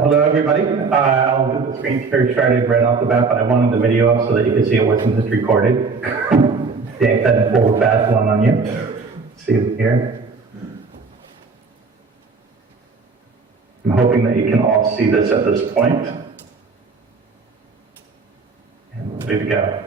Well, hello everybody. I'll get the screen share started right off the bat, but I wanted the video up so that you could see it wasn't just recorded. Dan hadn't pulled a fast one on you. See it here. I'm hoping that you can all see this at this point. And ready to go.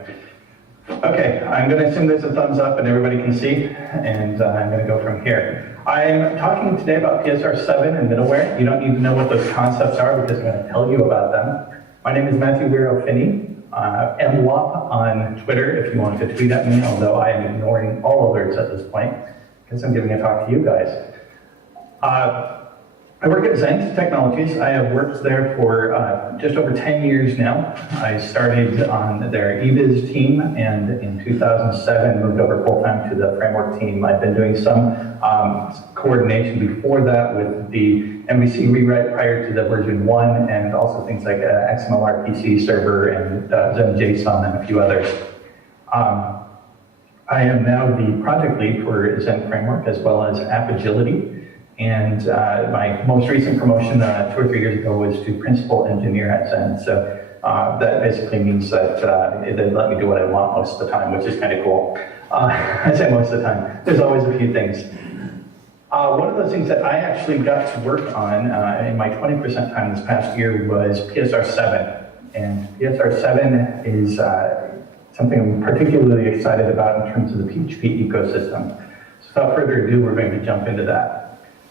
Okay, I'm going to assume there's a thumbs up and everybody can see, and I'm going to go from here. I'm talking today about PSR7 and middleware. You don't need to know what those concepts are because I'm going to tell you about them. My name is Weier Phinney, MWAP on Twitter if you want to tweet at me, although I am ignoring all alerts at this point because I'm giving a talk to you guys. I work at Zent Technologies. I have worked there for just over 10 years now. I started on their eBiz team, and in 2007 moved over full-time to the framework team. I've been doing some coordination before that with the MVC rewrite prior to the version 1, and also things like XMLRPC server and Zen JSON and a few others. I am now the project lead for Zen Framework as well as App Agility. And my most recent promotion 2 or 3 years ago was to principal engineer at Zen. So that basically means that they let me do what I want most of the time, which is kind of cool. I say most of the time. There's always a few things. One of those things that I actually got to work on in my 20% time this past year was PSR7. And PSR7 is something I'm particularly excited about in terms of the PHP ecosystem. So without further ado, we're going to jump into that.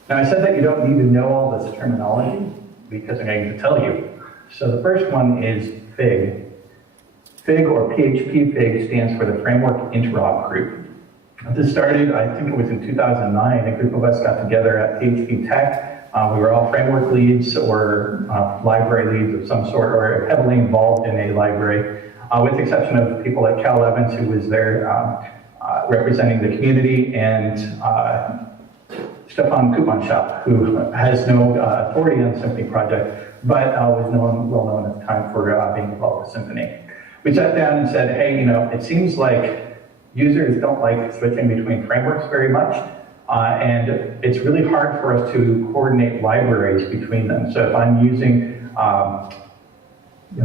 Now, I said that you don't need to know all this terminology because I'm going to tell you. So the first one is FIG. FIG, or PHP FIG, stands for the Framework Interop Group. This started, I think it was in 2009. A group of us got together at PHP Tech. We were all framework leads or library leads of some sort, or heavily involved in a library, with the exception of people like Cal Evans, who was there representing the community, and Stefan Kupanschap, who has no authority on the Symphony project, but was well known at the time for being involved with Symphony. We sat down and said, hey, it seems like users don't like switching between frameworks very much, and it's really hard for us to coordinate libraries between them. So if I'm using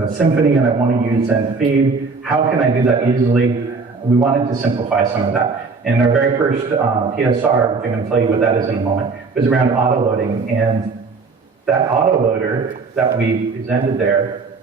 Symphony and I want to use Zen how can I do that easily? We wanted to simplify some of that. And our very first PSR, which I'm going to tell you what that is in a moment, was around autoloading. And that autoloader that we presented there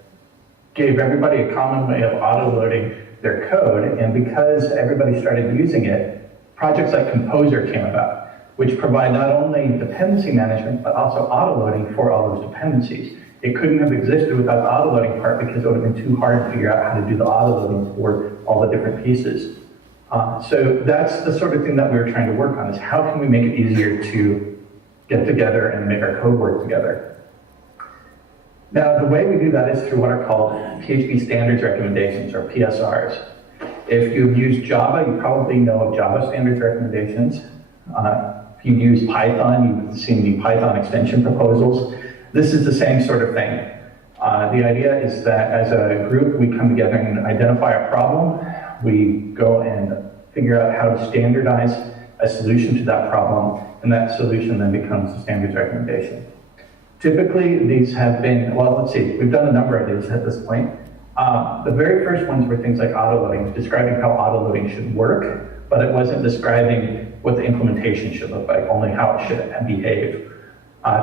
gave everybody a common way of autoloading their code. And because everybody started using it, projects like Composer came about, which provide not only dependency management, but also autoloading for all those dependencies. It couldn't have existed without the autoloading part because it would have been too hard to figure out how to do the autoloading for all the different pieces. So that's the sort of thing that we were trying to work on, is how can we make it easier to get together and make our code work together. Now, the way we do that is through what are called PHP standards recommendations, or PSRs. If you've used Java, you probably know of Java standards recommendations. If you've used Python, you've seen the Python extension proposals. This is the same sort of thing. The idea is that as a group, we come together and identify a problem. We go and figure out how to standardize a solution to that problem, and that solution then becomes the standards recommendation. Typically, these have been, well, let's see, we've done a number of these at this point. The very first ones were things like autoloading, describing how autoloading should work, but it wasn't describing what the implementation should look like, only how it should behave.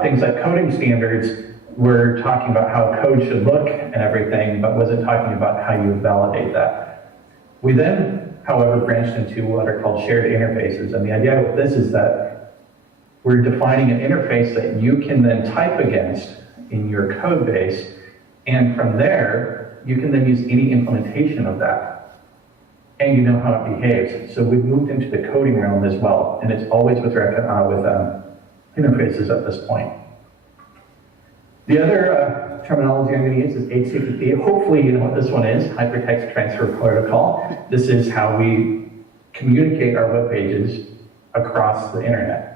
Things like coding standards were talking about how code should look and everything, but wasn't talking about how you validate that. We then, however, branched into what are called shared interfaces. And the idea with this is that we're defining an interface that you can then type against in your code base. And from there, you can then use any implementation of that. And you know how it behaves. So we've moved into the coding realm as well. And it's always with interfaces at this point. The other terminology I'm going to use is HTTP. Hopefully you know what this one is, Hypertext Transfer Protocol. This is how we communicate our web pages across the internet.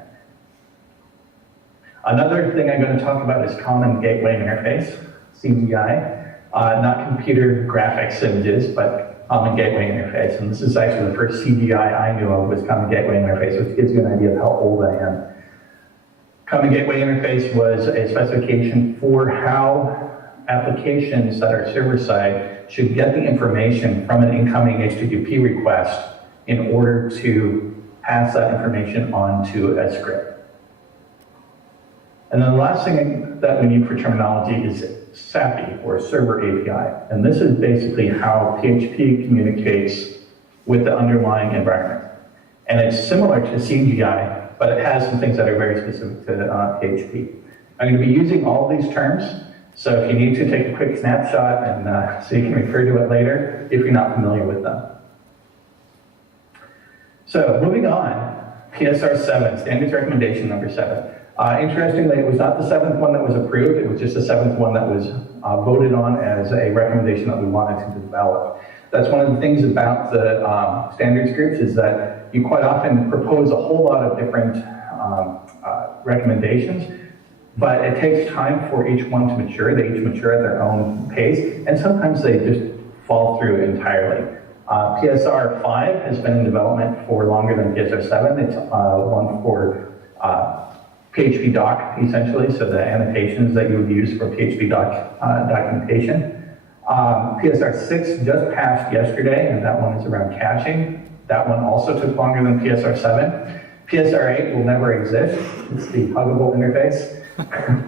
Another thing I'm going to talk about is Common Gateway Interface, CGI. Not computer graphics images, but Common Gateway Interface. And this is actually the first CGI I knew of was Common Gateway Interface, which gives you an idea of how old I am. Common Gateway Interface was a specification for how applications that are server-side should get the information from an incoming HTTP request in order to pass that information on to a script. And then the last thing that we need for terminology is SAPI, or Server API. And this is basically how PHP communicates with the underlying environment. And it's similar to CGI, but it has some things that are very specific to PHP. I'm going to be using all of these terms, so if you need to take a quick snapshot and so you can refer to it later if you're not familiar with them. So moving on, PSR 7, Standards Recommendation number 7. Interestingly, it was not the 7th one that was approved, it was just the 7th one that was voted on as a recommendation that we wanted to develop. That's one of the things about the standards groups is that you quite often propose a whole lot of different recommendations, but it takes time for each one to mature. They each mature at their own pace, and sometimes they just fall through entirely. PSR 5 has been in development for longer than PSR 7. It's one for PHP doc, essentially, so the annotations that you would use for PHP doc documentation. PSR 6 just passed yesterday, and that one is around caching. That one also took longer than PSR 7. PSR 8 will never exist. It's the huggable interface.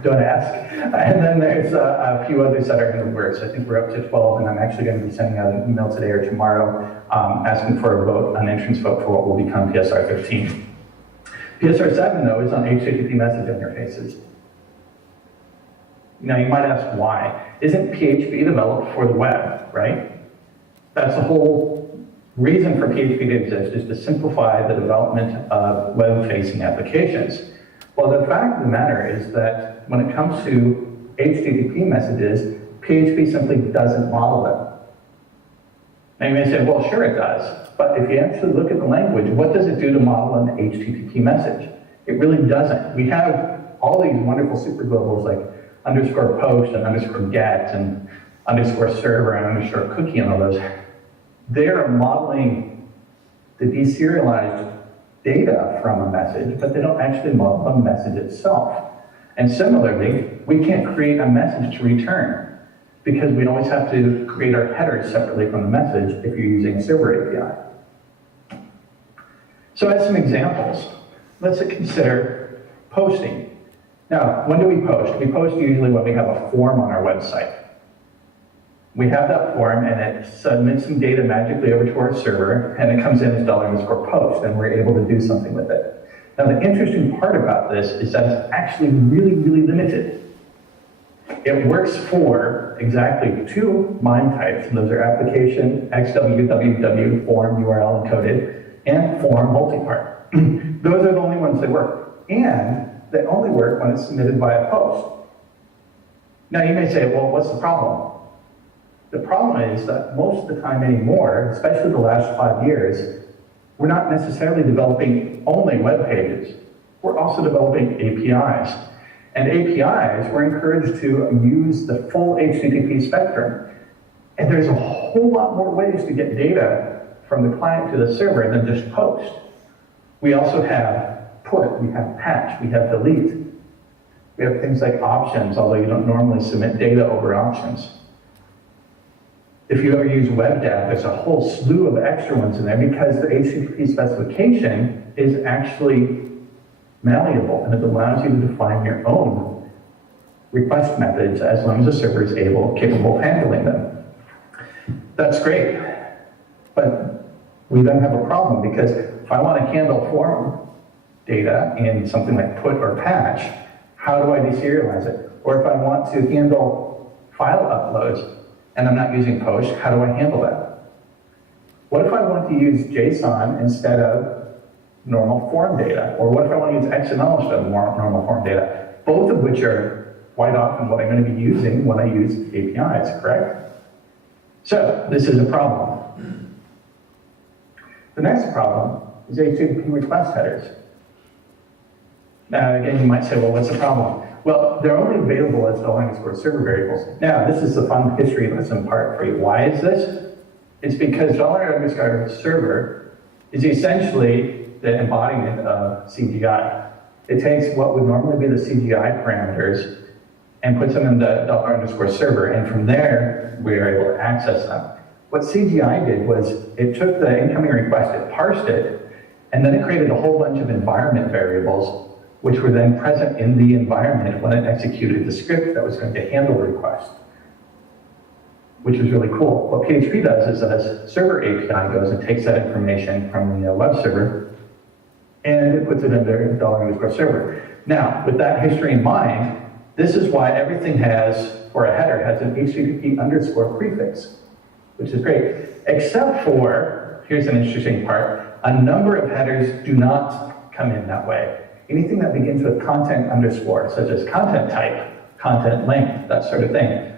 Don't ask. And then there's a few others that are in the works. I think we're up to 12, and I'm actually going to be sending out an email today or tomorrow asking for a vote, an entrance vote for what will become PSR 13. PSR 7, though, is on HTTP message interfaces. Now, you might ask why. Isn't PHP developed for the web, right? That's the whole reason for PHP to exist, is to simplify the development of web-facing applications. Well, the fact of the matter is that when it comes to HTTP messages, PHP simply doesn't model them. Now you may say, well, sure it does. But if you actually look at the language, what does it do to model an HTTP message? It really doesn't. We have all these wonderful superglobals like underscore post and underscore get and underscore server and underscore cookie and all those. They are modeling the deserialized data from a message, but they don't actually model the message itself. And similarly, we can't create a message to return because we always have to create our headers separately from the message if you're using a server API. So as some examples, let's consider posting. Now, when do we post? We post usually when we have a form on our website. We have that form and it submits some data magically over to our server and it comes in as $_post and we're able to do something with it. Now the interesting part about this is that it's actually really, really limited. It works for exactly 2 MIME types, and those are application, XWWW, form, URL encoded, and form multipart. Those are the only ones that work. And they only work when it's submitted via post. Now you may say, well, what's the problem? The problem is that most of the time anymore, especially the last 5 years, we're not necessarily developing only web pages. We're also developing APIs. And APIs, we're encouraged to use the full HTTP spectrum. And there's a whole lot more ways to get data from the client to the server than just post. We also have put, we have patch, we have delete. We have things like options, although you don't normally submit data over options. If you ever use WebDAV, there's a whole slew of extra ones in there because the HTTP specification is actually malleable and it allows you to define your own request methods as long as the server is capable of handling them. That's great, but we then have a problem because if I want to handle form data in something like put or patch, how do I deserialize it? Or if I want to handle file uploads and I'm not using post, how do I handle that? What if I want to use JSON instead of normal form data? Or what if I want to use XML instead of normal form data? Both of which are quite often what I'm going to be using when I use APIs, correct? So this is a problem. The next problem is HTTP request headers. Now again, you might say, well, what's the problem? Well, they're only available as $_server variables. Now, this is the fun history lesson part for you. Why is this? It's because $_server is essentially the embodiment of CGI. It takes what would normally be the CGI parameters and puts them in the $_server, and from there, we are able to access them. What CGI did was it took the incoming request, it parsed it, and then it created a whole bunch of environment variables, which were then present in the environment when it executed the script that was going to handle the request, which is really cool. What PHP does is that server API goes and takes that information from the web server, and it puts it in their $_server. Now, with that history in mind, this is why everything has, or a header, has an HTTP_ prefix, which is great, except for, here's an interesting part, a number of headers do not come in that way. Anything that begins with content underscore, such as content type, content length, that sort of thing,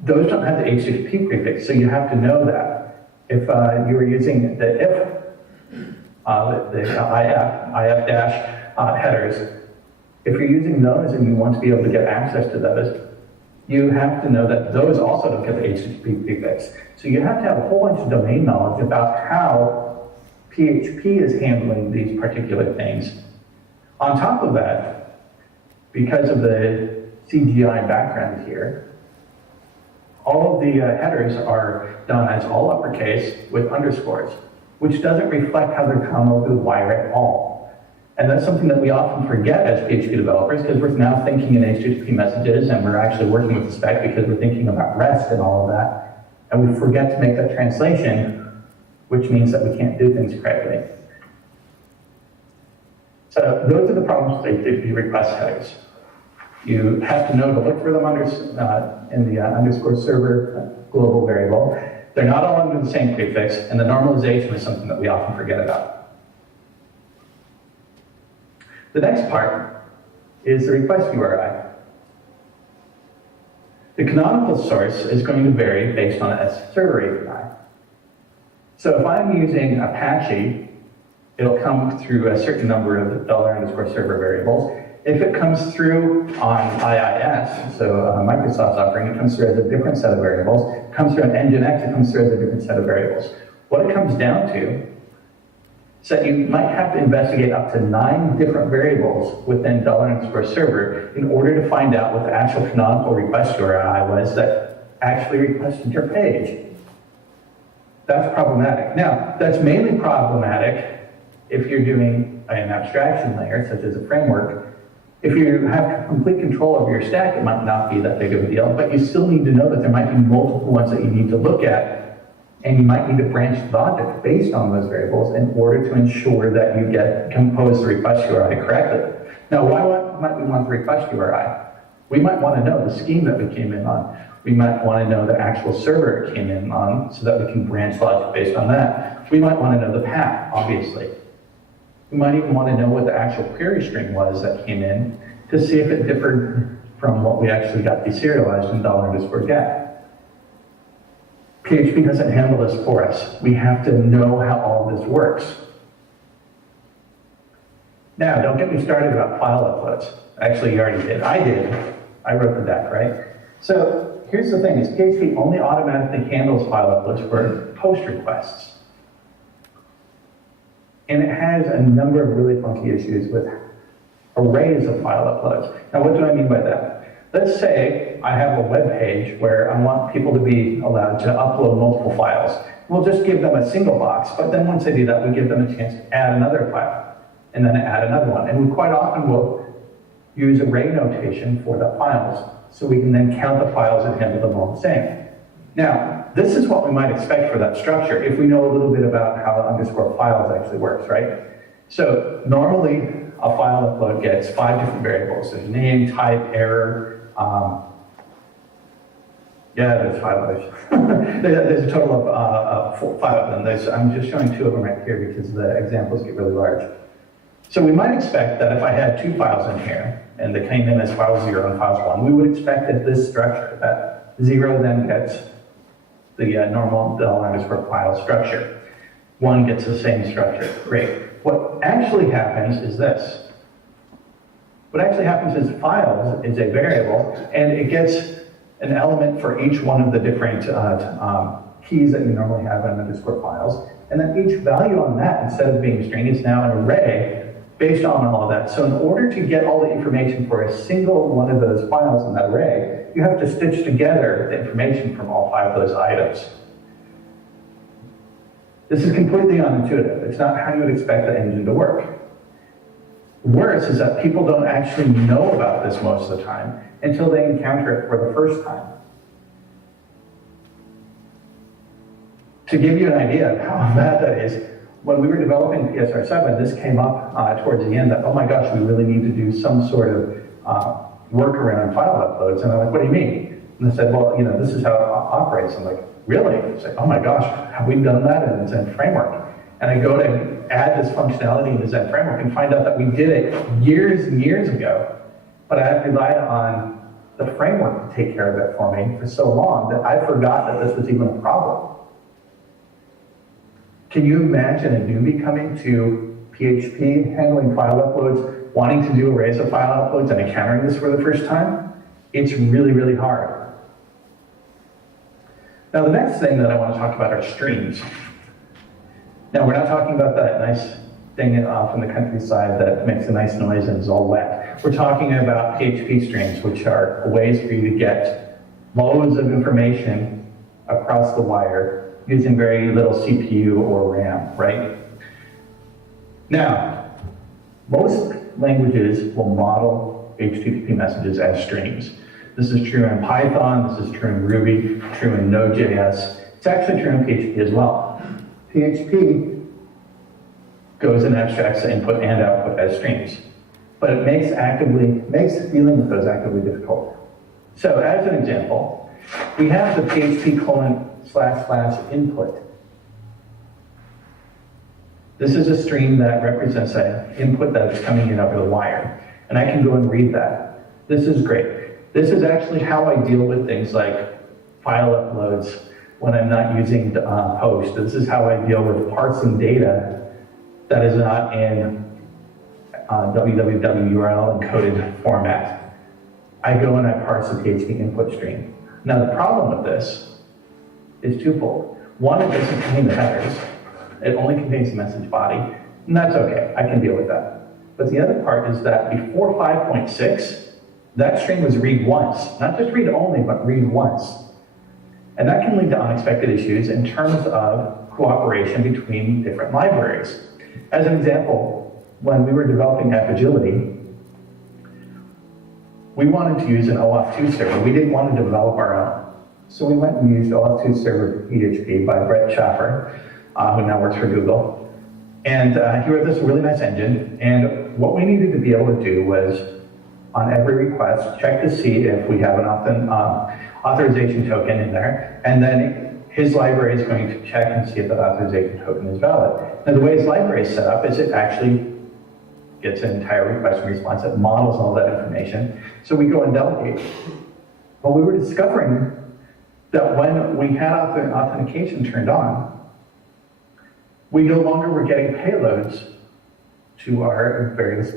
those don't have the HTTP prefix, so you have to know that. If you were using the if, the IF dash headers, if you're using those and you want to be able to get access to those, you have to know that those also don't get the HTTP prefix. So you have to have a whole bunch of domain knowledge about how PHP is handling these particular things. On top of that, because of the CGI background here, all of the headers are done as all uppercase with underscores, which doesn't reflect how they're come over the Weier at all. And that's something that we often forget as PHP developers, because we're now thinking in HTTP messages, and we're actually working with the spec because we're thinking about REST and all of that. And we forget to make that translation, which means that we can't do things correctly. So those are the problems with HTTP request headers. You have to know to look for them in the _server global variable. They're not all under the same prefix, and the normalization is something that we often forget about. The next part is the request URI. The canonical source is going to vary based on S server API. So if I'm using Apache, it'll come through a certain number of $_server variables. If it comes through on IIS, so Microsoft's offering, it comes through as a different set of variables. It comes through on Nginx, it comes through as a different set of variables. What it comes down to is that you might have to investigate up to 9 different variables within $_server in order to find out what the actual canonical request URI was that actually requested your page. That's problematic. Now, that's mainly problematic if you're doing an abstraction layer, such as a framework. If you have complete control over your stack, it might not be that big of a deal, but you still need to know that there might be multiple ones that you need to look at, and you might need to branch logic based on those variables in order to ensure that you compose the request URI correctly. Now, why might we want the request URI? We might want to know the scheme that we came in on. We might want to know the actual server it came in on so that we can branch logic based on that. We might want to know the path, obviously. We might even want to know what the actual query string was that came in to see if it differed from what we actually got deserialized in $_get. PHP doesn't handle this for us. We have to know how all this works. Now, don't get me started about file uploads. Actually, you already did. I did. I wrote the deck, right? So here's the thing, is PHP only automatically handles file uploads for post requests. And it has a number of really funky issues with arrays of file uploads. Now, what do I mean by that? Let's say I have a web page where I want people to be allowed to upload multiple files. We'll just give them a single box, but then once they do that, we give them a chance to add another file, and then add another one. And we quite often will use array notation for the files, so we can then count the files and handle them all the same. Now, this is what we might expect for that structure if we know a little bit about how _files actually works, right? So normally, a file upload gets 5 different variables. There's name, type, error. There's 5 others. There's a total of 5 of them. I'm just showing 2 of them right here because the examples get really large. So we might expect that if I had 2 files in here, and they came in as file 0 and files 1, we would expect that this structure, that 0 then gets the normal $_file structure. 1 gets the same structure. Great. What actually happens is this. What actually happens is files is a variable, and it gets an element for each one of the different keys that you normally have in _files. And then each value on that, instead of being a string, is now an array based on all of that. So in order to get all the information for a single one of those files in that array, you have to stitch together the information from all 5 of those items. This is completely unintuitive. It's not how you would expect the engine to work. Worse is that people don't actually know about this most of the time until they encounter it for the first time. To give you an idea of how bad that is, when we were developing PSR7, this came up towards the end that, oh my gosh, we really need to do some sort of workaround file uploads. And I'm like, what do you mean? And they said, well, this is how it operates. I'm like, really? It's like, oh my gosh, have we done that in the Zen framework? And I go to add this functionality in the Zen framework and find out that we did it years and years ago, but I had relied on the framework to take care of it for me for so long that I forgot that this was even a problem. Can you imagine a newbie coming to PHP, handling file uploads, wanting to do arrays of file uploads and encountering this for the first time? It's really, really hard. Now, the next thing that I want to talk about are streams. Now, we're not talking about that nice thing off in the countryside that makes a nice noise and is all wet. We're talking about PHP streams, which are ways for you to get loads of information across the wire using very little CPU or RAM, right? Now, most languages will model HTTP messages as streams. This is true in Python, this is true in Ruby, true in Node.js. It's actually true in PHP as well. PHP goes and abstracts the input and output as streams, but it makes dealing with those actively difficult. So as an example, we have the PHP:// input. This is a stream that represents an input that is coming in over the wire, and I can go and read that. This is great. This is actually how I deal with things like file uploads when I'm not using host. This is how I deal with parsing data that is not in www URL encoded format. I go and I parse the PHP input stream. Now the problem with this is twofold. One, it doesn't contain the headers. It only contains the message body, and that's okay. I can deal with that. But the other part is that before 5.6, that stream was read once. Not just read only, but read once. And that can lead to unexpected issues in terms of cooperation between different libraries. As an example, when we were developing Agility, we wanted to use an OAuth2 server. We didn't want to develop our own. So we went and used OAuth2 server PHP by Brett Schaffer, who now works for Google. And he wrote this really nice engine. And what we needed to be able to do was, on every request, check to see if we have an authorization token in there. And then his library is going to check and see if that authorization token is valid. Now, the way his library is set up is it actually gets an entire request and response that models all that information. So we go and delegate. Well, we were discovering that when we had authentication turned on, we no longer were getting payloads to our various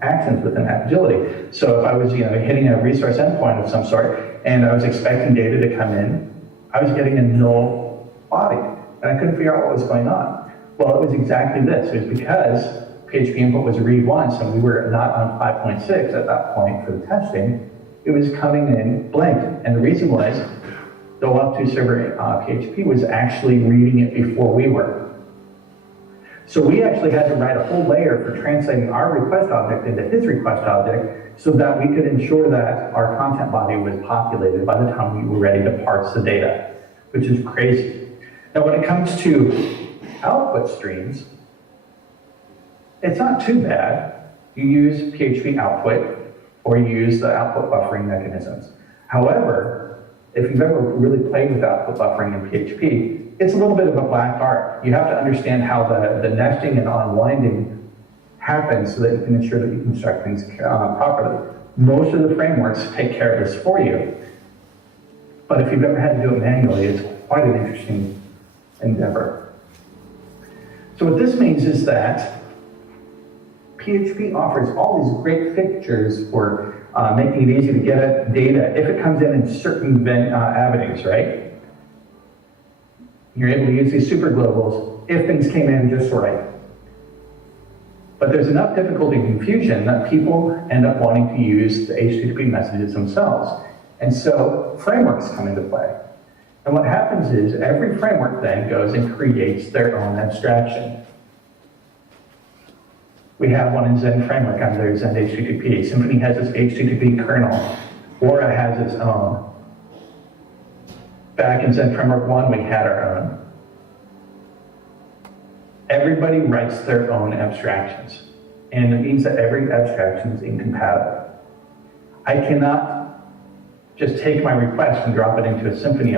actions within Agility. So if I was hitting a resource endpoint of some sort and I was expecting data to come in, I was getting a null body, and I couldn't figure out what was going on. Well, it was exactly this. It was because PHP input was read once and we were not on 5.6 at that point for the testing. It was coming in blank, and the reason was the OAuth2 server PHP was actually reading it before we were. So we actually had to write a whole layer for translating our request object into his request object so that we could ensure that our content body was populated by the time we were ready to parse the data, which is crazy. Now, when it comes to output streams, it's not too bad. You use PHP output or you use the output buffering mechanisms. However, if you've ever really played with output buffering in PHP, it's a little bit of a black art. You have to understand how the nesting and unwinding happens so that you can ensure that you construct things properly. Most of the frameworks take care of this for you. But if you've ever had to do it manually, it's quite an interesting endeavor. So what this means is that PHP offers all these great features for making it easy to get at data if it comes in certain avenues, right? You're able to use these super globals if things came in just right. But there's enough difficulty and confusion that people end up wanting to use the HTTP messages themselves. And so frameworks come into play. And what happens is every framework then goes and creates their own abstraction. We have one in Zen Framework under Zen HTTP. Symphony has its HTTP kernel. Aura has its own. Back in Zen Framework 1, we had our own. Everybody writes their own abstractions, and it means that every abstraction is incompatible. I cannot just take my request and drop it into a Symphony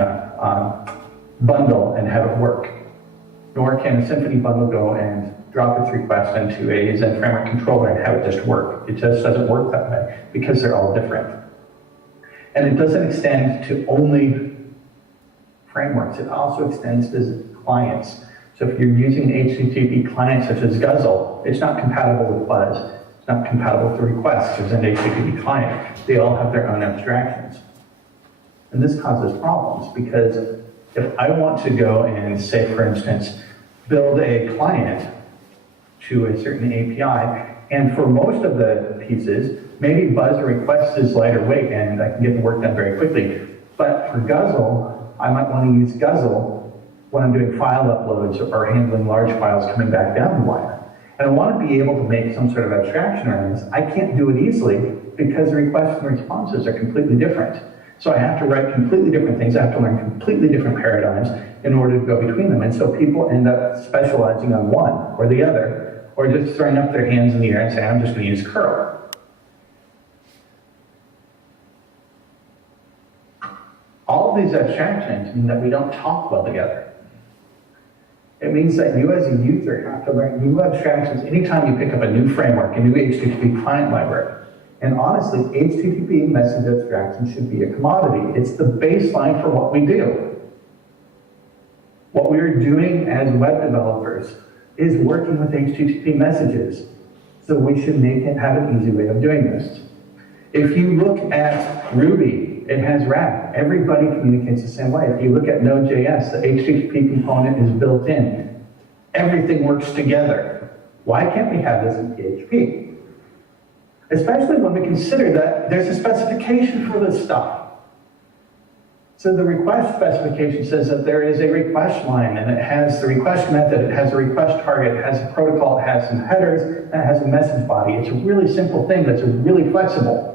bundle and have it work. Nor can a Symphony bundle go and drop its request into a Zen Framework controller and have it just work. It just doesn't work that way because they're all different. And it doesn't extend to only frameworks. It also extends to clients. So if you're using an HTTP client such as Guzzle, it's not compatible with Buzz. It's not compatible with the request. There's an HTTP client. They all have their own abstractions. And this causes problems because if I want to go and say, for instance, build a client to a certain API, and for most of the pieces, maybe Buzz request is lighter weight and I can get the work done very quickly. But for Guzzle, I might want to use Guzzle when I'm doing file uploads or handling large files coming back down the wire. And I want to be able to make some sort of abstraction around this. I can't do it easily because the requests and responses are completely different. So I have to write completely different things. I have to learn completely different paradigms in order to go between them. And so people end up specializing on one or the other, or just throwing up their hands in the air and saying, I'm just going to use curl. All of these abstractions mean that we don't talk well together. It means that you as a user have to learn new abstractions anytime you pick up a new framework, a new HTTP client library. And honestly, HTTP message abstraction should be a commodity. It's the baseline for what we do. What we're doing as web developers is working with HTTP messages. So we should have an easy way of doing this. If you look at Ruby, it has wrap. Everybody communicates the same way. If you look at Node.js, the HTTP component is built in. Everything works together. Why can't we have this in PHP? Especially when we consider that there's a specification for this stuff. So the request specification says that there is a request line, and it has the request method, it has a request target, it has a protocol, it has some headers, and it has a message body. It's a really simple thing that's really flexible.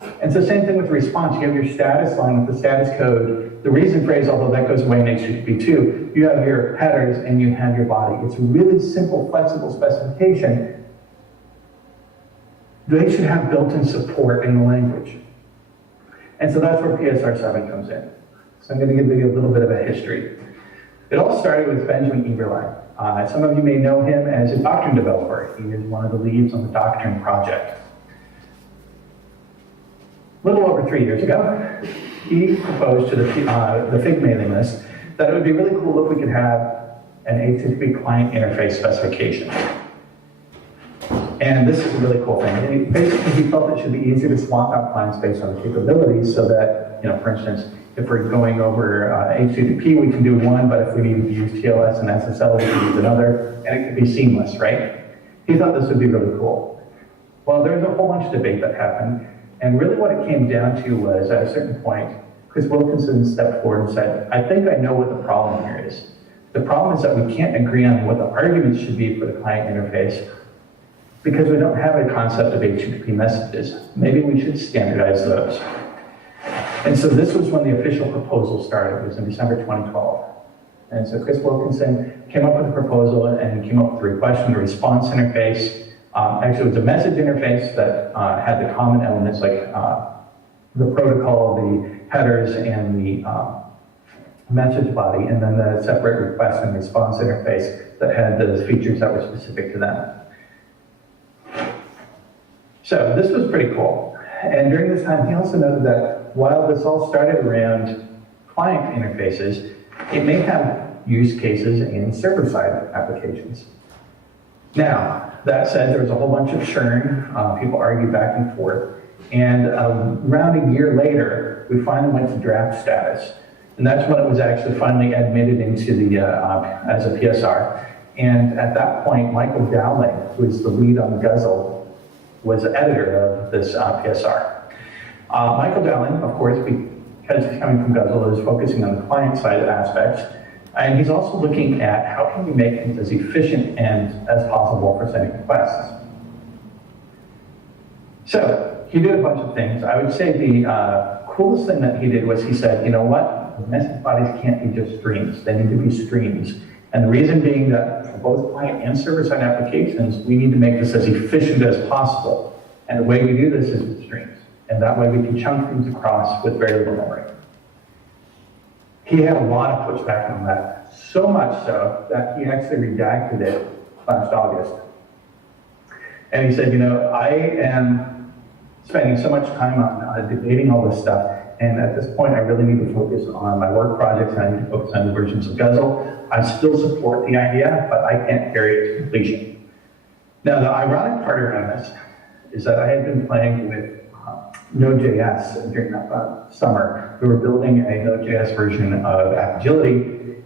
And it's the same thing with response. You have your status line with the status code, the reason phrase, although that goes away in HTTP 2. You have your headers and you have your body. It's a really simple, flexible specification. They should have built-in support in the language. And so that's where PSR 7 comes in. So I'm going to give you a little bit of a history. It all started with Benjamin Eberlein. Some of you may know him as a Doctrine developer. He is one of the leads on the Doctrine project. A little over 3 years ago, he proposed to the FIG mailing list that it would be really cool if we could have an HTTP client interface specification. And this is a really cool thing. Basically, he felt it should be easier to swap out clients based on the capabilities so that, for instance, if we're going over HTTP, we can do one, but if we need to use TLS and SSL, we can use another, and it could be seamless, right? He thought this would be really cool. Well, there's a whole bunch of debate that happened. And really what it came down to was, at a certain point, Chris Wilkinson stepped forward and said, I think I know what the problem here is. The problem is that we can't agree on what the arguments should be for the client interface because we don't have a concept of HTTP messages. Maybe we should standardize those. And so this was when the official proposal started. It was in December 2012. And so Chris Wilkinson came up with a proposal and came up with a request and a response interface. Actually, it was a message interface that had the common elements like the protocol, the headers, and the message body, and then the separate request and response interface that had the features that were specific to them. So this was pretty cool. And during this time, he also noted that while this all started around client interfaces, it may have use cases in server-side applications. Now, that said, there was a whole bunch of churn. People argued back and forth. And around a year later, we finally went to draft status. And that's when it was actually finally admitted into the as a PSR. And at that point, Michael Dowling, who is the lead on Guzzle, was the editor of this PSR. Michael Dowling, of course, because he's coming from Guzzle, is focusing on the client side aspects. And he's also looking at how can we make it as efficient and as possible for sending requests. So he did a bunch of things. I would say the coolest thing that he did was he said, you know what, the message bodies can't be just streams. They need to be streams. And the reason being that for both client and server-side applications, we need to make this as efficient as possible. And the way we do this is with streams. And that way we can chunk things across with very little memory. He had a lot of pushback on that, so much so that he actually redacted it last August. And he said, you know, I am spending so much time on debating all this stuff, and at this point I really need to focus on my work projects, and I need to focus on new versions of Guzzle. I still support the idea, but I can't carry it to completion. Now, the ironic part around this is that I had been playing with Node.js during that summer. We were building a Node.js version of Agility.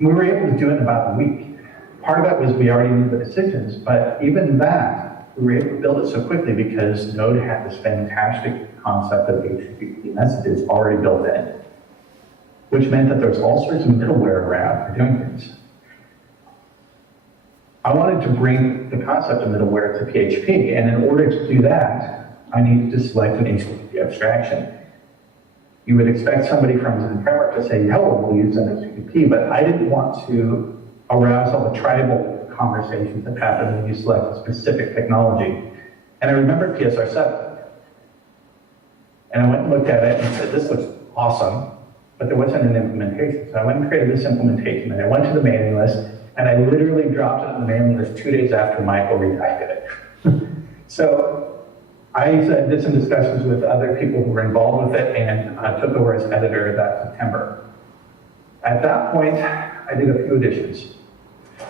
We were able to do it in about a week. Part of that was we already knew the decisions, but even that, we were able to build it so quickly because Node had this fantastic concept of HTTP messages already built in, which meant that there was all sorts of middleware around for doing things. I wanted to bring the concept of middleware to PHP, and in order to do that, I needed to select an HTTP abstraction. You would expect somebody from Zen Framework to say, oh, we'll use an HTTP, but I didn't want to arouse all the tribal conversations that happen when you select a specific technology. And I remembered PSR 7. And I went and looked at it and said, this looks awesome, but there wasn't an implementation. So I went and created this implementation, and I went to the mailing list, and I literally dropped it on the mailing list 2 days after Michael redacted it. So I did some discussions with other people who were involved with it, and took over as editor that September. At that point, I did a few additions.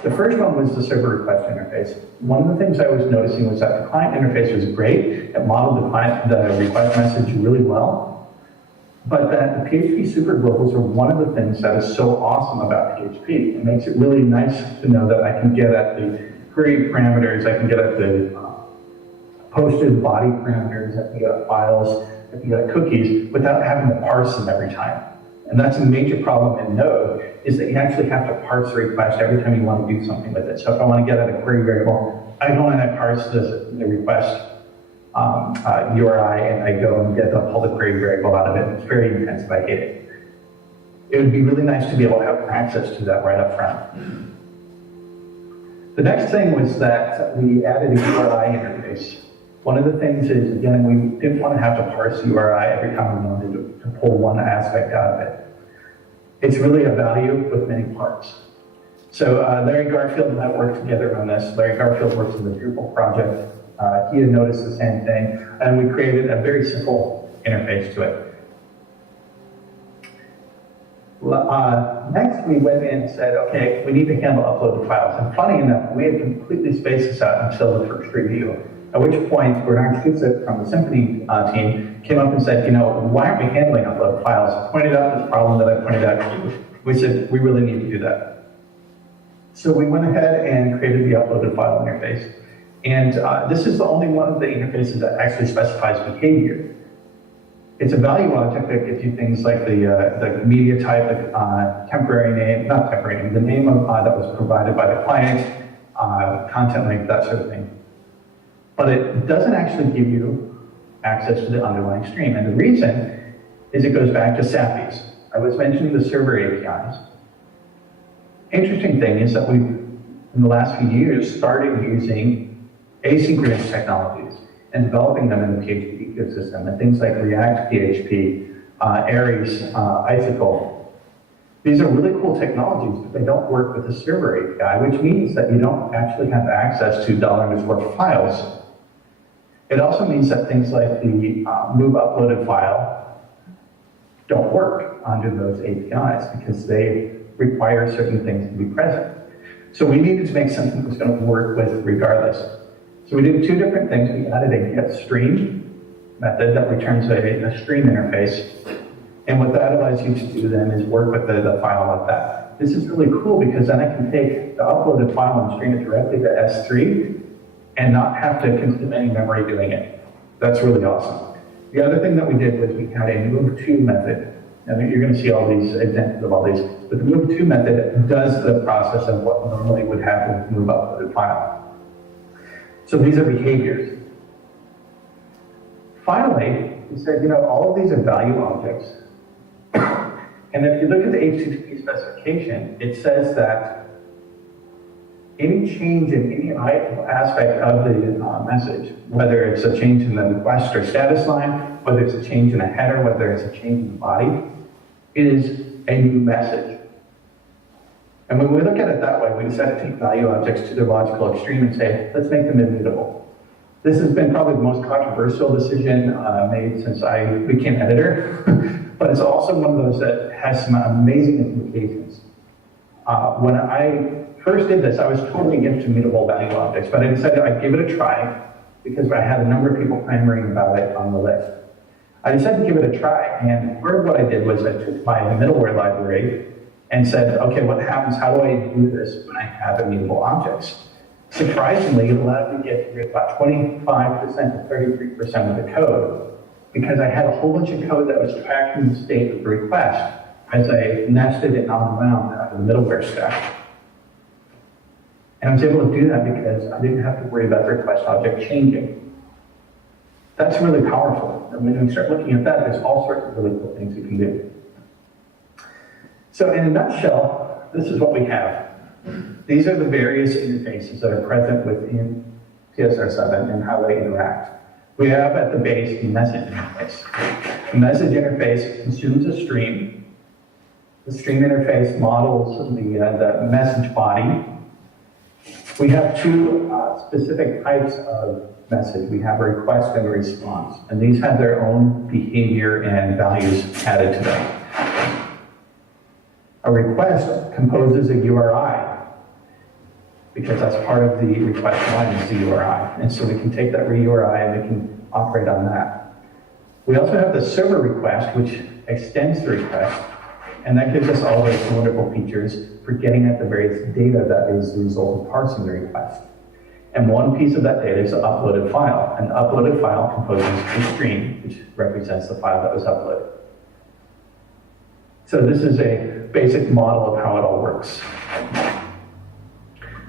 The first one was the server request interface. One of the things I was noticing was that the client interface was great. It modeled the request message really well, but that the PHP superglobals are one of the things that is so awesome about PHP. It makes it really nice to know that I can get at the query parameters, I can get at the posted body parameters, I can get at files, I can get at cookies without having to parse them every time. And that's a major problem in Node, is that you actually have to parse the request every time you want to do something with it. So if I want to get at a query variable, I go and I parse the request URI, and I go and get all the query variable out of it. It's very intensive, I hate it. It would be really nice to be able to have access to that right up front. The next thing was that we added a URI interface. One of the things is, again, we didn't want to have to parse URI every time we wanted to pull one aspect out of it. It's really a value with many parts. So Larry Garfield and I worked together on this. Larry Garfield works in the Drupal project. He had noticed the same thing, and we created a very simple interface to it. Next, we went in and said, okay, we need to handle uploaded files. And funny enough, we had completely spaced this out until the first review. At which point, Bernard Schutze from the Symphony team came up and said, you know, why aren't we handling uploaded files? Pointed out this problem that I pointed out to you. We said, we really need to do that. So we went ahead and created the uploaded file interface. And this is the only one of the interfaces that actually specifies behavior. It's a value object that gives you things like the media type, the temporary name, not temporary name, the name of, that was provided by the client, content link, that sort of thing. But it doesn't actually give you access to the underlying stream. And the reason is it goes back to SAPIs. I was mentioning the server APIs. Interesting thing is that we've, in the last few years, started using asynchronous technologies and developing them in the PHP ecosystem, and things like React PHP, Aries, Icicle. These are really cool technologies, but they don't work with the server API, which means that you don't actually have access to $_ files. It also means that things like the move uploaded file don't work under those APIs because they require certain things to be present. So we needed to make something that was going to work with regardless. So we did two different things. We added a getStream method that returns a stream interface. And what that allows you to do then is work with the file like that. this is really cool because then I can take the uploaded file and stream it directly to S3 and not have to consume any memory doing it. That's really awesome. The other thing that we did was we had a move to method. And you're going to see all these examples of all these. But the move to method does the process of what normally would happen with move uploaded file. So these are behaviors. Finally, we said, all of these are value objects. And if you look at the HTTP specification, it says that any change in any aspect of the message, whether it's a change in the request or status line, whether it's a change in a header, whether it's a change in the body, is a new message. And when we look at it that way, we decided to take value objects to their logical extreme and say, let's make them immutable. This has been probably the most controversial decision made since I became editor, but it's also one of those that has some amazing implications. When I first did this, I was totally against immutable value objects, but I decided I'd give it a try because I had a number of people clamoring about it on the list. I decided to give it a try, and part of what I did was I took my middleware library and said, okay, what happens, how do I do this when I have immutable objects? Surprisingly, it allowed me to get through about 25% to 33% of the code because I had a whole bunch of code that was tracking the state of the request as I nested it on around out of the middleware stack. And I was able to do that because I didn't have to worry about the request object changing. That's really powerful. And when we start looking at that, there's all sorts of really cool things you can do. So in a nutshell, this is what we have. These are the various interfaces that are present within PSR7 and how they interact. We have at the base the message interface. The message interface consumes a stream. The stream interface models the message body. We have two specific types of message. We have a request and a response, and these have their own behavior and values added to them. A request composes a URI, because that's part of the request line is the URI. And so we can take that URI and we can operate on that. We also have the server request, which extends the request, and that gives us all those wonderful features for getting at the various data that is the result of parsing the request. And one piece of that data is an uploaded file. An uploaded file composes a stream, which represents the file that was uploaded. So this is a basic model of how it all works.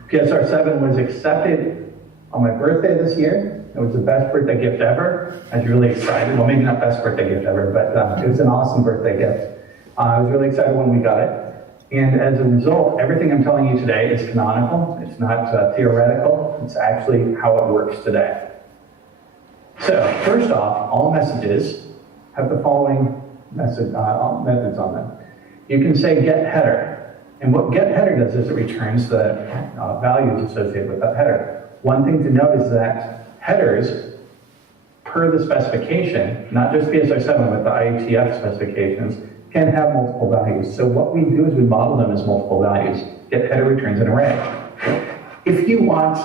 PSR7 was accepted on my birthday this year. It was the best birthday gift ever. I was really excited. Well, maybe not best birthday gift ever, but it was an awesome birthday gift. I was really excited when we got it. And as a result, everything I'm telling you today is canonical. It's not theoretical. It's actually how it works today. So first off, all messages have the following methods on them. You can say get header. And what get header does is it returns the values associated with that header. One thing to note is that headers, per the specification, not just PSR7, but the IETF specifications, can have multiple values. So what we do is we model them as multiple values. Get header returns an array. If you want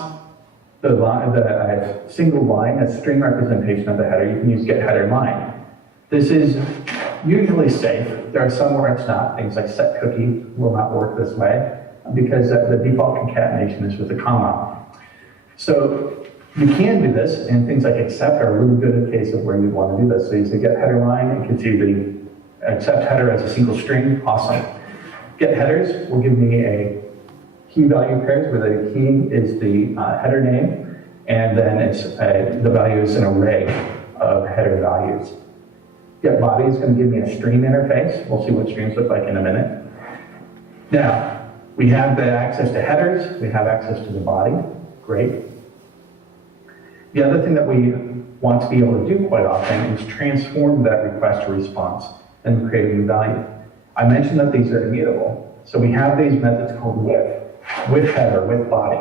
the single line, a string representation of the header, you can use get header line. This is usually safe. There are some where it's not. Things like set cookie will not work this way because the default concatenation is with a comma. So you can do this, and things like accept are really good in the case of where you want to do this. So you say get header line, you can see the accept header as a single string, awesome. Get headers will give me a key value pairs where the key is the header name, and then it's the value is an array of header values. Get body is going to give me a stream interface. We'll see what streams look like in a minute. Now, we have the access to headers. We have access to the body. Great. The other thing that we want to be able to do quite often is transform that request to response and create a new value. I mentioned that these are immutable. So we have these methods called with header, with body.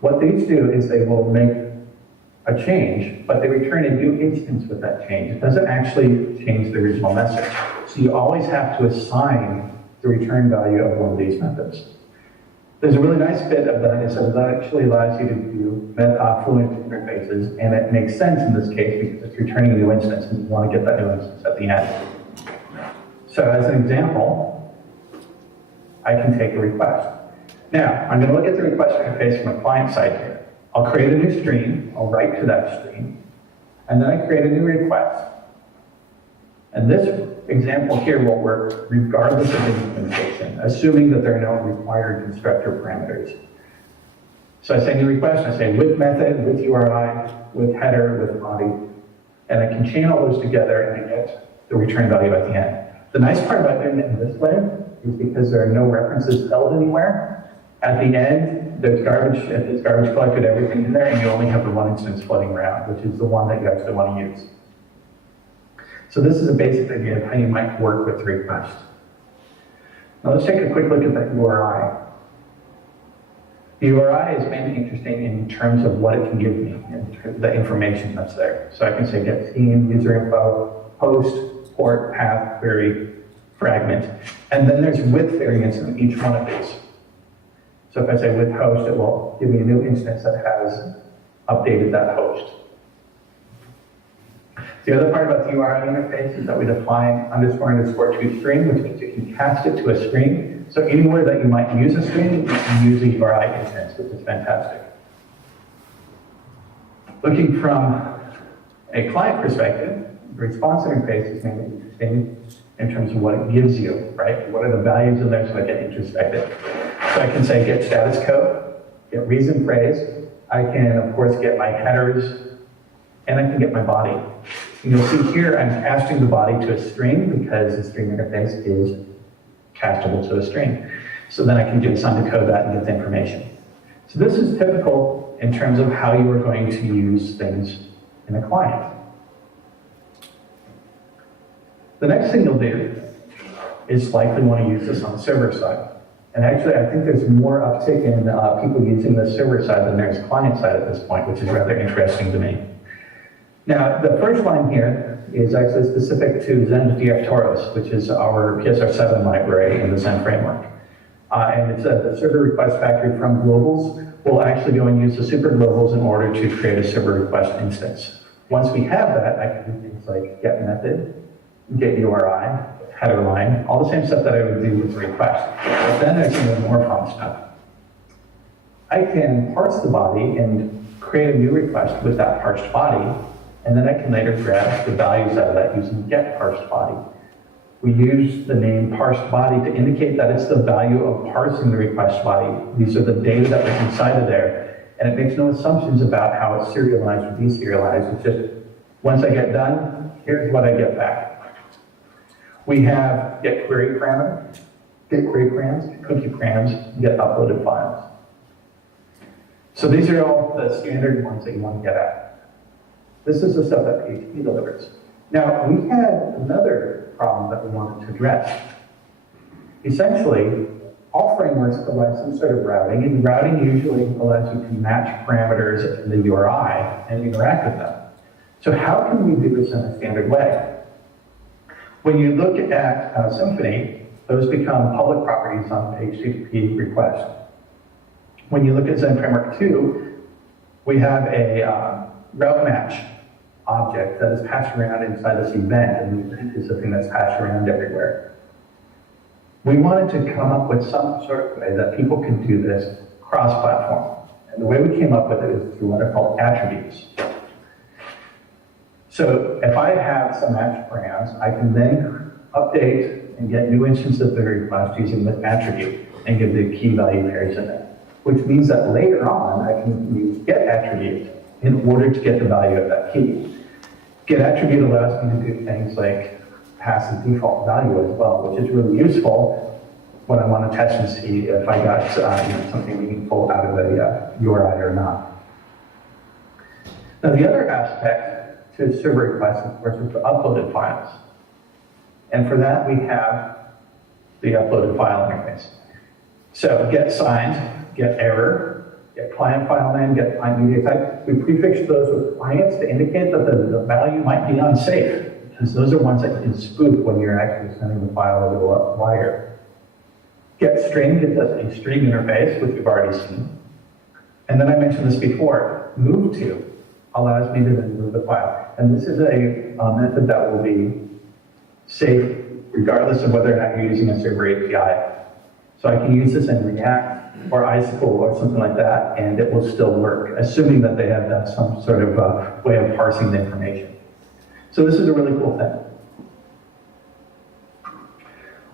What these do is they will make a change, but they return a new instance with that change. It doesn't actually change the original message. So you always have to assign the return value of one of these methods. There's a really nice bit of that is that actually allows you to do fluent interfaces, and it makes sense in this case because it's returning a new instance, and you want to get that new instance at the end. So as an example, I can take a request. Now, I'm going to look at the request interface from a client side here. I'll create a new stream, I'll write to that stream, and then I create a new request. And this example here will work regardless of the implementation, assuming that there are no required constructor parameters. So I say new request, I say with method, with URI, with header, with body, and I can chain all those together and I get the return value at the end. The nice part about doing it in this way is because there are no references held anywhere. At the end, there's garbage collected, everything in there, and you only have the one instance floating around, which is the one that you actually want to use. So this is a basic idea of how you might work with the request. Now let's take a quick look at that URI. The URI is mainly interesting in terms of what it can give me, the information that's there. So I can say get theme, user info, host, port, path, query, fragment, and then there's with variants in each one of these. So if I say with host, it will give me a new instance that has updated that host. The other part about the URI interface is that we define __2 string, which means you can cast it to a string. So anywhere that you might use a string, you can use a URI instance, which is fantastic. Looking from a client perspective, the response interface is mainly interesting in terms of what it gives you, right? What are the values in there so I get introspective? So I can say get status code, get reason phrase. I can, of course, get my headers, and I can get my body. And you'll see here I'm casting the body to a string because the string interface is castable to a string. So then I can JSON decode that and get the information. So this is typical in terms of how you are going to use things in a client. The next thing you'll do is likely want to use this on the server side. And actually, I think there's more uptick in people using the server side than there's client side at this point, which is rather interesting to me. Now, the first line here is actually specific to Zen DF Toros, which is our PSR7 library in the Zen framework. And it's the server request factory from globals. We'll actually go and use the super globals in order to create a server request instance. Once we have that, I can do things like get method, get URI, header line, all the same stuff that I would do with the request. But then there's even more fun stuff. I can parse the body and create a new request with that parsed body, and then I can later grab the values out of that using get parsed body. We use the name parsed body to indicate that it's the value of parsing the request body. These are the data that was inside of there, and it makes no assumptions about how it's serialized or deserialized. It's just, once I get done, here's what I get back. We have get query parameter, get query params, get cookie params, get uploaded files. So these are all the standard ones that you want to get at. This is the stuff that PHP delivers. Now, we had another problem that we wanted to address. Essentially, all frameworks provide some sort of routing, and routing usually allows you to match parameters in the URI and interact with them. So how can we do this in a standard way? When you look at Symphony, those become public properties on HTTP request. When you look at Zen Framework 2, we have a route match object that is passed around inside this event, and the event is the thing that's passed around everywhere. We wanted to come up with some sort of way that people can do this cross-platform. And the way we came up with it is through what are called attributes. So if I have some match params, I can then update and get new instances of the request using the attribute and give the key value pairs in it, which means that later on I can use get attribute in order to get the value of that key. Get attribute allows me to do things like pass the default value as well, which is really useful when I want to test and see if I got something meaningful out of a URI or not. Now the other aspect to server requests, of course, is the uploaded files. And for that, we have the uploaded file interface. So get signed, get error, get client file name, get client media type. We prefix those with clients to indicate that the value might be unsafe, because those are ones that you can spoof when you're actually sending the file over the wire. Get string gives us a string interface, which we've already seen. And then I mentioned this before, move to allows me to then move the file. And this is a method that will be safe regardless of whether or not you're using a server API. So I can use this in React or Icicle or something like that, and it will still work, assuming that they have done some sort of way of parsing the information. So this is a really cool thing.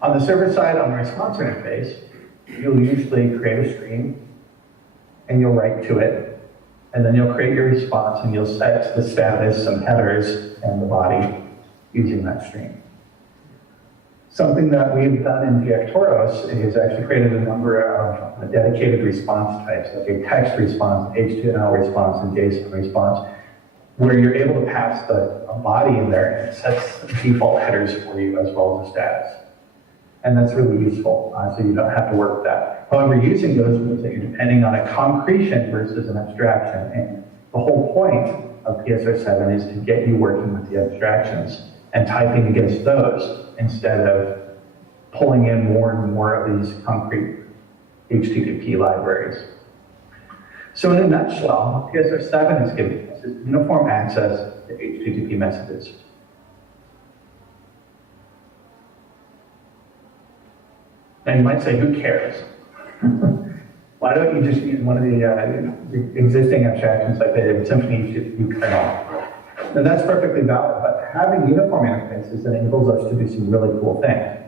On the server side, on the response interface, you'll usually create a stream, and you'll write to it, and then you'll create your response, and you'll set the status, some headers, and the body using that stream. Something that we've done in Viectoros is actually created a number of dedicated response types, like a text response, HTML response, and JSON response, where you're able to pass a body in there, and it sets default headers for you as well as the status. And that's really useful, so you don't have to work with that. However, using those means that you're depending on a concretion versus an abstraction. And the whole point of PSR7 is to get you working with the abstractions and typing against those instead of pulling in more and more of these concrete HTTP libraries. So in a nutshell, what PSR7 is giving us is uniform access to HTTP messages. Now you might say, who cares? Why don't you just use one of the existing abstractions like the Symphony HTTP kernel? Now that's perfectly valid, but having uniform interfaces enables us to do some really cool things.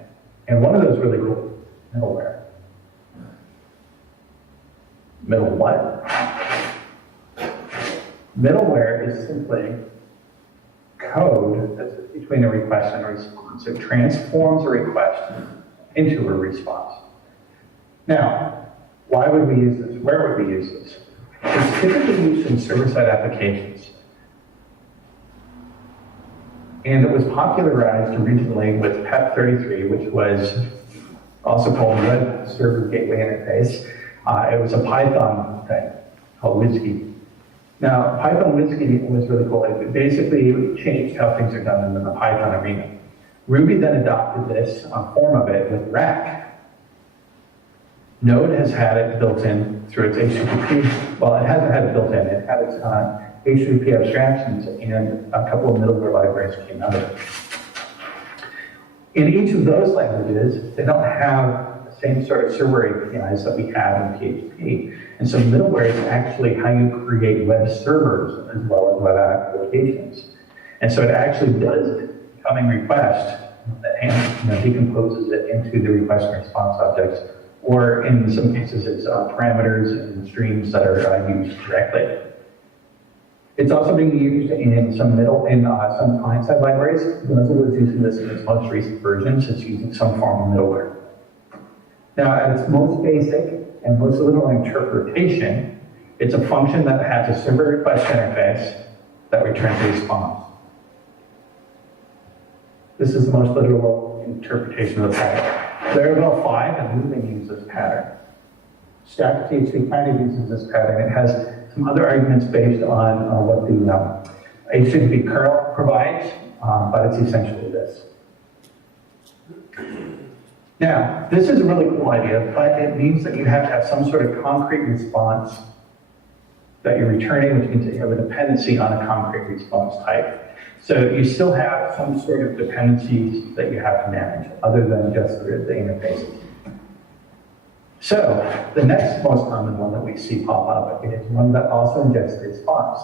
And one of those really cool middleware. Middle what? Middleware is simply code that's between a request and a response. It transforms a request into a response. Now, why would we use this? Where would we use this? It's typically used in server-side applications. And it was popularized originally with PEP33, which was also called Web Server Gateway Interface. It was a Python thing called WSGI. Now, Python WSGI was really cool. It basically changed how things are done in the Python arena. Ruby then adopted this form of it with Rack. Node has had it built in through its HTTP. Well, it hasn't had it built in. It had its HTTP abstractions, and a couple of middleware libraries came out of it. In each of those languages, they don't have the same sort of server APIs that we have in PHP. And so middleware is actually how you create web servers as well as web applications. And so it actually does incoming request and decomposes it into the request and response objects, or in some cases it's parameters and streams that are used directly. It's also being used in some some client-side libraries. Mozilla is using this in its most recent versions. It's using some form of middleware. Now, at its most basic and most literal interpretation, it's a function that has a server request interface that returns a response. This is the most literal interpretation of the pattern. Laravel 5 and Looming use this pattern. Stack PHP kind of uses this pattern. It has some other arguments based on what the HTTP kernel provides, but it's essentially this. Now, this is a really cool idea, but it means that you have to have some sort of concrete response that you're returning, which means that you have a dependency on a concrete response type. So you still have some sort of dependencies that you have to manage, other than just the interfaces. So the next most common one that we see pop up is one that also injects a response.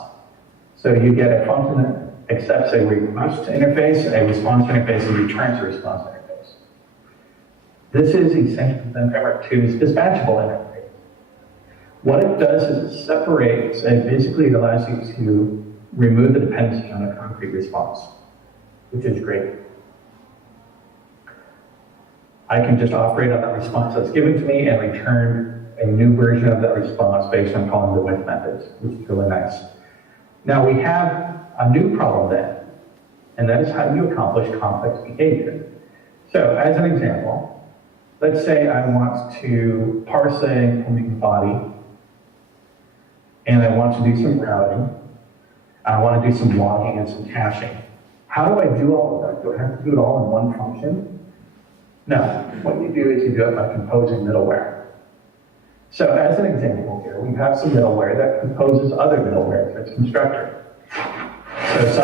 So you get a function that accepts a request interface, a response interface, and returns a response interface. This is essentially then Framework 2's dispatchable interface. What it does is it separates, and basically it allows you to remove the dependency on a concrete response, which is great. I can just operate on that response that's given to me and return a new version of that response based on calling the with methods, which is really nice. Now we have a new problem then, and that is how you accomplish complex behavior. So as an example, let's say I want to parse a incoming body, and I want to do some routing. I want to do some logging and some caching. How do I do all of that? Do I have to do it all in one function? No. What you do is you do it by composing middleware. So as an example here, we have some middleware that composes other middleware for its constructor. So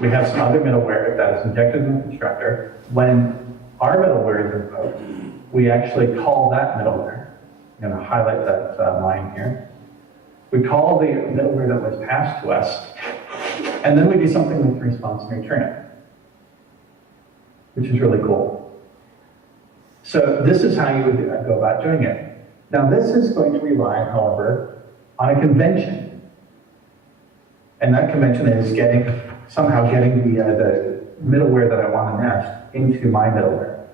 we have some other middleware that is injected in the constructor. When our middleware is invoked, we actually call that middleware. I'm going to highlight that line here. We call the middleware that was passed to us, and then we do something with the response and return it, which is really cool. So this is how you would go about doing it. Now this is going to rely, however, on a convention. And that convention is somehow getting the middleware that I want to nest into my middleware.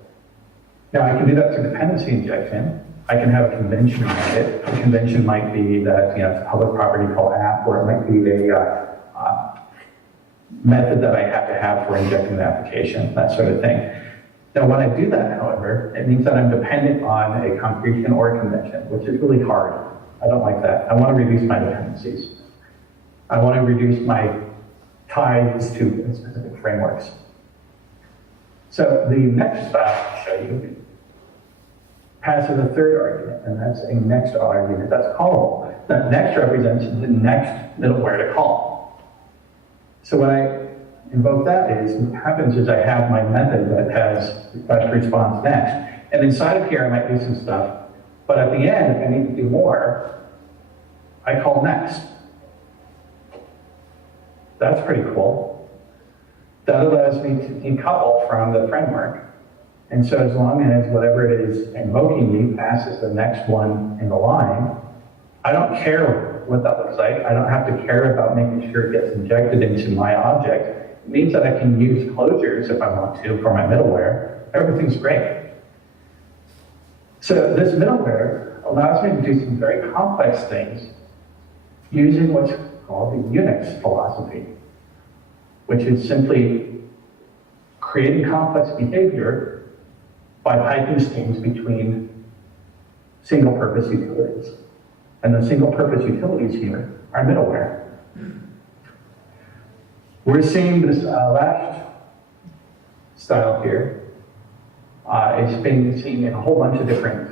Now I can do that through dependency injection. I can have a convention around it. A convention might be that it's a public property called app, or it might be a method that I have to have for injecting the application, that sort of thing. Now when I do that, however, it means that I'm dependent on a concretion or a convention, which is really hard. I don't like that. I want to reduce my dependencies. I want to reduce my ties to specific frameworks. So the next style I'll show you passes a third argument, and that's a next argument that's callable. That next represents the next middleware to call. So when I invoke that what happens is I have my method that has request response next. And inside of here I might do some stuff, but at the end, if I need to do more, I call next. That's pretty cool. That allows me to decouple from the framework. And so as long as whatever it is invoking me passes the next one in the line, I don't care what that looks like. I don't have to care about making sure it gets injected into my object. It means that I can use closures if I want to for my middleware. Everything's great. So this middleware allows me to do some very complex things using what's called the Unix philosophy, which is simply creating complex behavior by piping schemes between single-purpose utilities. And the single-purpose utilities here are middleware. We're seeing this last style here. It's being seen in a whole bunch of different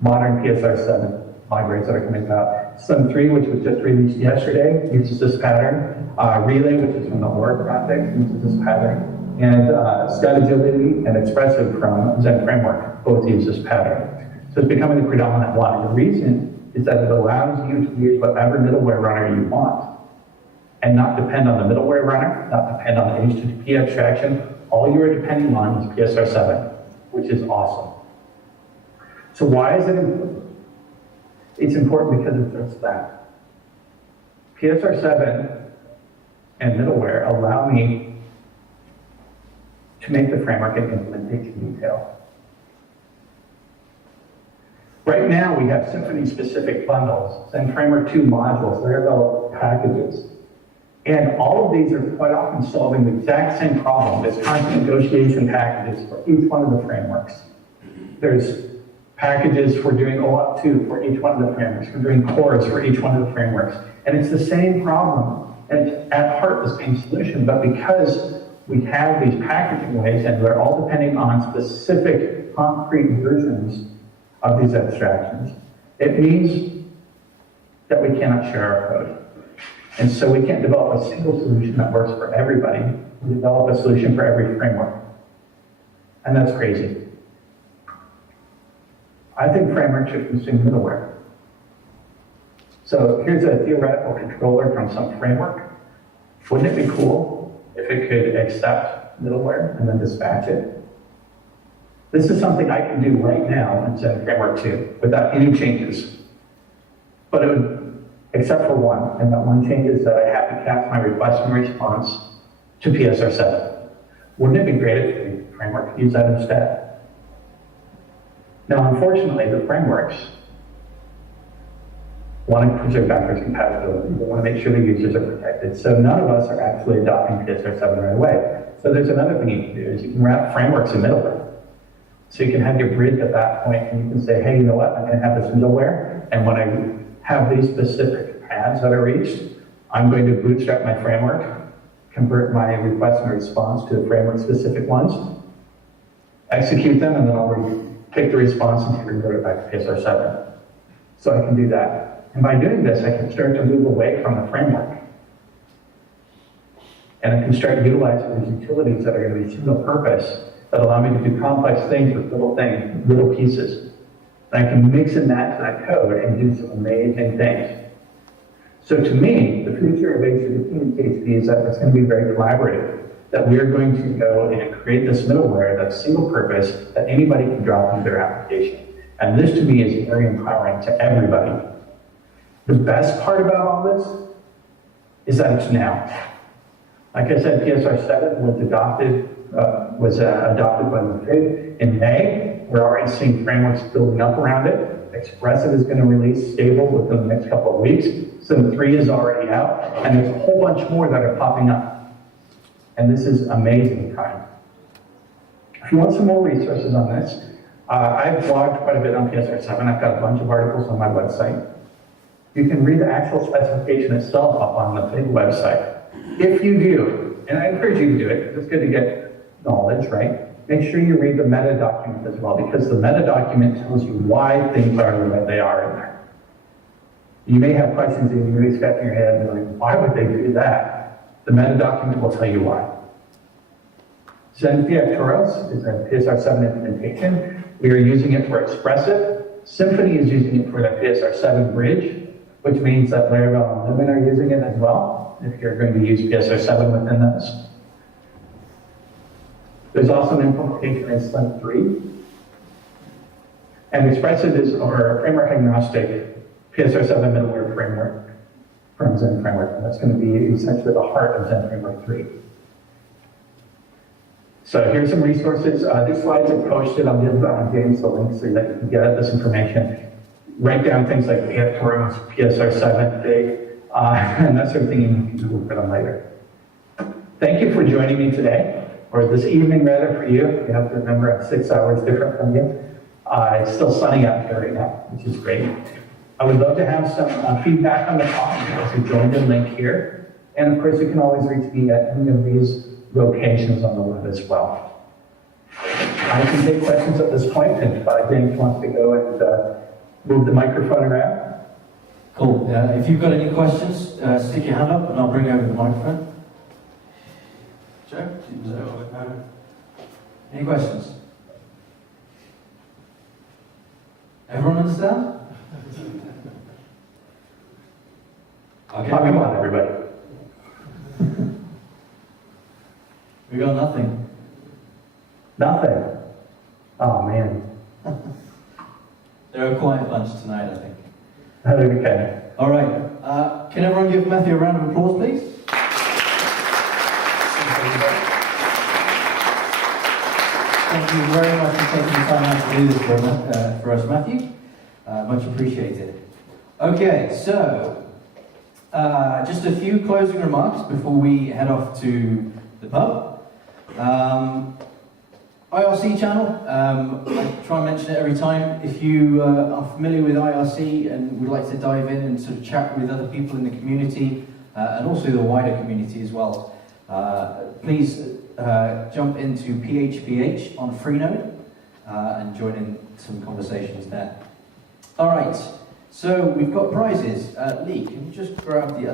modern PSR7 libraries that are coming out. Sun 3, which was just released yesterday, uses this pattern. Relay, which is from the Weier project, uses this pattern. And Strategility and Expressive from Zen Framework both use this pattern. So it's becoming the predominant one. The reason is that it allows you to use whatever middleware runner you want and not depend on the middleware runner, not depend on the HTTP abstraction. All you are depending on is PSR7, which is awesome. So why is it important? It's important because of just that. PSR7 and middleware allow me to make the framework in implementation detail. Right now, we have Symfony-specific bundles, and Framework 2 modules, they're developed packages. And all of these are quite often solving the exact same problem. There's constant negotiation packages for each one of the frameworks. There's packages for doing OAuth2 for each one of the frameworks. We're doing cores for each one of the frameworks. And it's the same problem. And it's at heart the same solution, but because we have these packaging ways and they're all depending on specific concrete versions of these abstractions, it means that we cannot share our code. And so we can't develop a single solution that works for everybody. We develop a solution for every framework. And that's crazy. I think frameworks should consume middleware. So here's a theoretical controller from some framework. Wouldn't it be cool if it could accept middleware and then dispatch it? This is something I can do right now in Zen Framework 2 without any changes. But it would, except for one, and that one change is that I have to cast my request and response to PSR7. Wouldn't it be great if the framework could use that instead? Now, unfortunately, the frameworks want to preserve backwards compatibility. They want to make sure the users are protected. So none of us are actually adopting PSR7 right away. So there's another thing you can do is you can wrap frameworks in middleware. So you can have your bridge at that point and you can say, hey, you know what? I'm going to have this middleware. And when I have these specific paths that are reached, I'm going to bootstrap my framework, convert my request and response to framework-specific ones, execute them, and then I'll take the response and convert it back to PSR7. So I can do that. And by doing this, I can start to move away from the framework. And I can start utilizing these utilities that are going to be single purpose, that allow me to do complex things with little pieces. And I can mix and match that code and do some amazing things. So to me, the future of HTTP and PHP is that it's going to be very collaborative, that we're going to go and create this middleware that's single purpose that anybody can drop into their application. And this to me is very empowering to everybody. The best part about all this is that it's now. Like I said, PSR 7 was adopted by the FID in May. We're already seeing frameworks building up around it. Expressive is going to release stable within the next couple of weeks. Sim 3 is already out, and there's a whole bunch more that are popping up. And this is amazing time. If you want some more resources on this, I've blogged quite a bit on PSR 7. I've got a bunch of articles on my website. You can read the actual specification itself up on the FID website. If you do, and I encourage you to do it, because it's good to get knowledge, right? Make sure you read the meta document as well, because the meta document tells you why things are the way they are in there. You may have questions and you're really scratching your head and like, why would they do that? The meta document will tell you why. Xenophi Toros is a PSR 7 implementation. We are using it for expressive. Symphony is using it for the PSR 7 bridge, which means that Laravel and Lumen are using it as well, if you're going to use PSR 7 within those. There's also an implementation in Slim 3. And expressive is our framework agnostic PSR 7 middleware framework from Zen Framework. And that's going to be essentially the heart of Zen Framework 3. So here's some resources. These slides are posted. I'll give James the link so that you can get this information. Write down things like Toros, PSR 7, Big, and that sort of thing, and you can Google for them later. Thank you for joining me today, or this evening rather for you. You have to remember I'm 6 hours different from you. It's still sunny out here right now, which is great. I would love to have some feedback on the talk, so join the link here. And of course, you can always reach me at any of these locations on the web as well. I can take questions at this point if James wants to go and move the microphone around. Cool. If you've got any questions, stick your hand up and I'll bring over the microphone. Joe? Any questions? Everyone understand? Okay. Come on, everybody. We got nothing. Nothing. Oh, man. They're a quiet bunch tonight, I think. Okay. All right. Can everyone give Matthew a round of applause, please? Thank you very much for taking the time out to do this for us, Matthew. Much appreciated. Okay, so just a few closing remarks before we head off to the pub. IRC channel, I try and mention it every time. If you are familiar with IRC and would like to dive in and sort of chat with other people in the community, and also the wider community as well, please jump into PHPH on Freenode and join in some conversations there. All right, so we've got prizes. Lee, can you just grab the